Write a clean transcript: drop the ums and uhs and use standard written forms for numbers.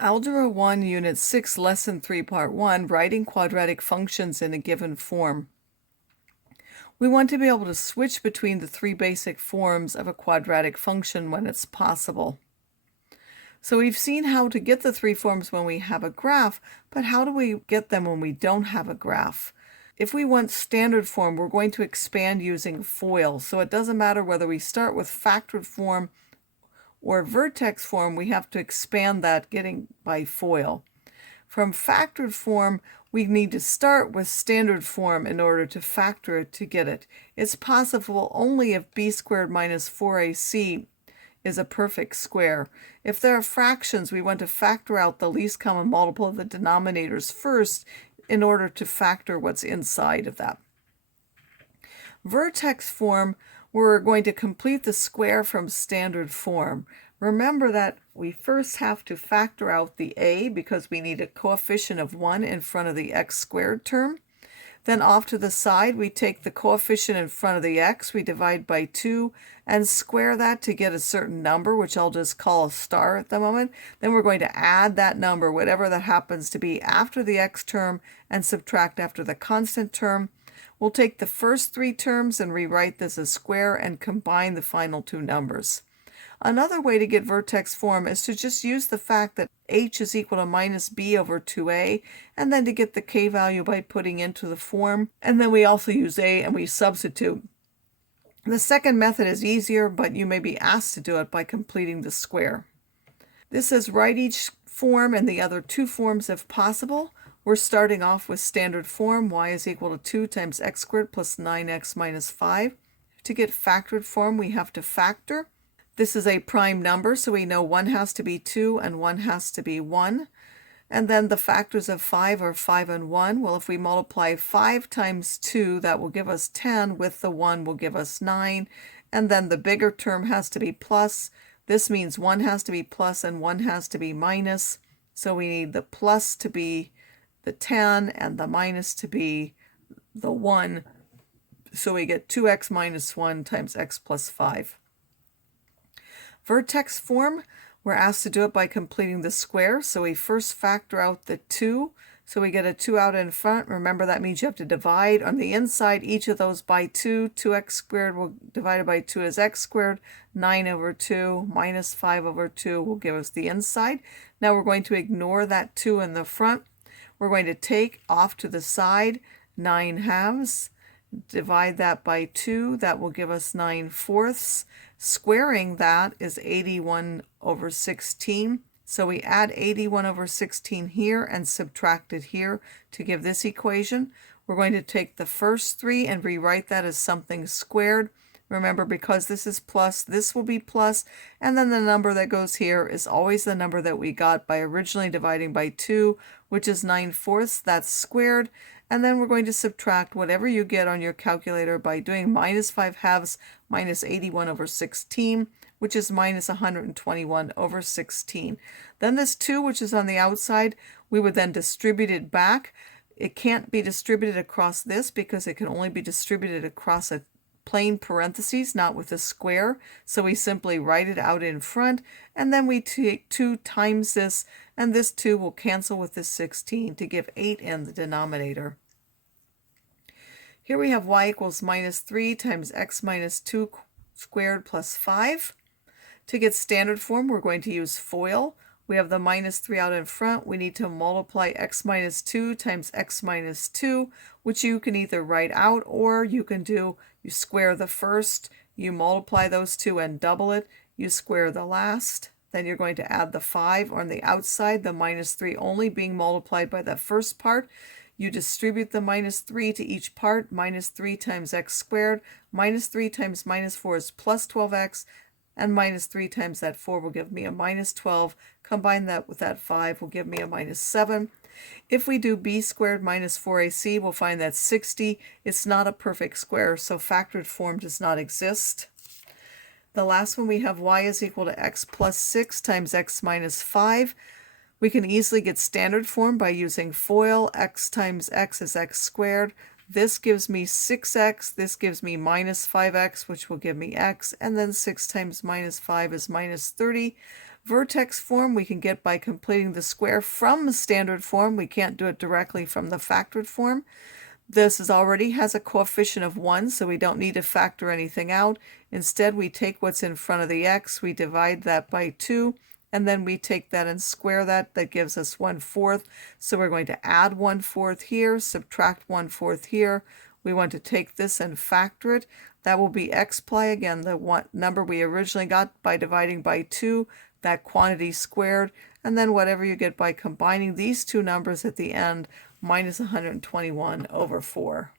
Algebra 1, Unit 6, Lesson 3, Part 1, Writing Quadratic Functions in a Given Form. We want to be able to switch between the three basic forms of a quadratic function when it's possible. So we've seen how to get the three forms when we have a graph, but how do we get them when we don't have a graph? If we want standard form, we're going to expand using FOIL. So it doesn't matter whether we start with factored form or vertex form, we have to expand that getting by FOIL. From factored form, we need to start with standard form in order to factor it to get it. It's possible only if b squared minus 4ac is a perfect square. If there are fractions, we want to factor out the least common multiple of the denominators first in order to factor what's inside of that. Vertex form, we're going to complete the square from standard form. Remember that we first have to factor out the a because we need a coefficient of 1 in front of the x squared term. Then off to the side, we take the coefficient in front of the x, we divide by 2, and square that to get a certain number, which I'll just call a star at the moment. Then we're going to add that number, whatever that happens to be, after the x term, and subtract after the constant term. We'll take the first three terms and rewrite this as square and combine the final two numbers. Another way to get vertex form is to just use the fact that h is equal to minus b over 2a, and then to get the k value by putting into the form. And then we also use a and we substitute. The second method is easier, but you may be asked to do it by completing the square. This says write each form and the other two forms if possible. We're starting off with standard form, y is equal to 2 times x squared plus 9x minus 5. To get factored form, we have to factor. This is a prime number, so we know one has to be 2 and one has to be 1. And then the factors of 5 are 5 and 1. Well, if we multiply 5 times 2, that will give us 10. With the 1 will give us 9. And then the bigger term has to be plus. This means 1 has to be plus and 1 has to be minus. So we need the plus to be the 10 and the minus to be the 1. So we get 2x minus 1 times x plus 5. Vertex form, we're asked to do it by completing the square. So we first factor out the 2. So we get a 2 out in front. Remember, that means you have to divide on the inside each of those by 2. 2x squared will divided by 2 is x squared. 9 over 2 minus 5 over 2 will give us the inside. Now we're going to ignore that 2 in the front. We're going to take off to the side 9 halves, divide that by 2, that will give us 9 fourths. Squaring that is 81 over 16. So we add 81 over 16 here and subtract it here to give this equation. We're going to take the first 3 and rewrite that as something squared. Remember, because this is plus, this will be plus, and then the number that goes here is always the number that we got by originally dividing by 2, which is 9 fourths. That's squared. And then we're going to subtract whatever you get on your calculator by doing minus 5 halves minus 81 over 16, which is minus 121 over 16. Then this 2, which is on the outside, we would then distribute it back. It can't be distributed across this because it can only be distributed across a plain parentheses, not with a square. So we simply write it out in front, and then we take 2 times this, and this 2 will cancel with this 16 to give 8 in the denominator. Here we have y equals minus 3 times x minus 2 squared plus 5. To get standard form, we're going to use FOIL. We have the minus 3 out in front. We need to multiply x minus 2 times x minus 2, which you can either write out or you can do, you square the first, you multiply those two and double it, you square the last. Then you're going to add the 5 on the outside, the minus 3 only being multiplied by the first part. You distribute the minus 3 to each part. Minus 3 times x squared. Minus 3 times minus 4 is plus 12x. And minus 3 times that 4 will give me a minus 12. Combine that with that 5 will give me a minus 7. If we do b squared minus 4ac, we'll find that's 60. It's not a perfect square, so factored form does not exist. The last one, we have y is equal to x plus 6 times x minus 5. We can easily get standard form by using FOIL. X times x is x squared. This gives me 6x. This gives me minus 5x, which will give me x. And then 6 times minus 5 is minus 30. Vertex form we can get by completing the square from the standard form. We can't do it directly from the factored form. This already has a coefficient of 1, so we don't need to factor anything out. Instead, we take what's in front of the x, we divide that by 2, and then we take that and square that. That gives us 1/4. So we're going to add 1/4 here, subtract 1/4 here. We want to take this and factor it. That will be x ply, again, the number we originally got by dividing by 2, that quantity squared, and then whatever you get by combining these two numbers at the end, minus 121/4.